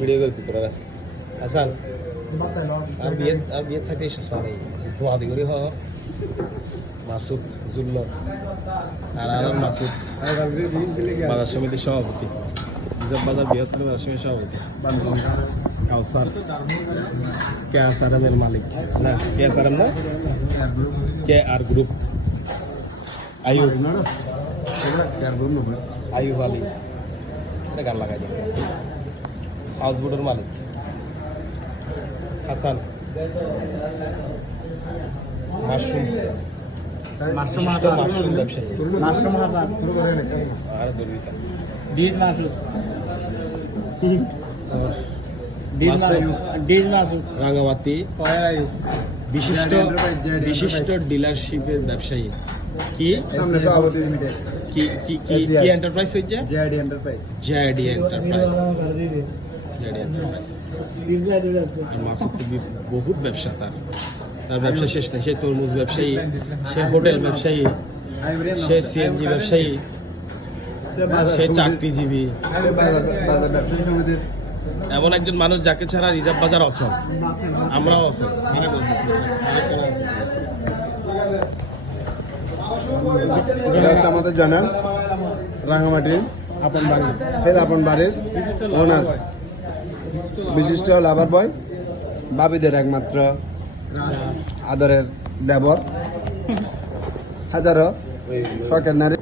video করবি তোরা হাসান আর বিয়ে থাকতে শেষ মানে দোয়া দি করে হ মাসুদ জুল্লর আর আলম মাসুদ বাজার সমিতির সভাপতি রিজার্ভ বাজার বৃহত্তর বাজার সমিতির সভাপতি কাউসার কে আসারামের মালিক না কে আসারাম না কে আর গ্রুপ আয়ুব আয়ুব আলী এটা গান লাগাই দেবে হাউসবোটের মালিক হাসান মাশরুম ব্যবসায়ী আর দুর্বিতা রাঙ্গামাটি বিশিষ্ট ডিলারশিপের ব্যবসায়ী কি এন্টারপ্রাইজ হচ্ছে জেআইডি এন্টারপ্রাইজ মাসুদ বহুত ব্যবসা তার ব্যবসা শেষ নেই সে তরমুজ ব্যবসায়ী সে হোটেল ব্যবসায়ী সে সিএনজি ব্যবসায়ী সে চাকরিজীবী এমন একজন মানুষ যাকে ছাড়া রিজার্ভ বাজার অচল আমরাও আছি আমাদের জানান রাঙামাটির আপন বাড়ির ওনার বিশিষ্ট লাভার বয় বাবিদের একমাত্র আদরের দেবর হাজারো শখের নারী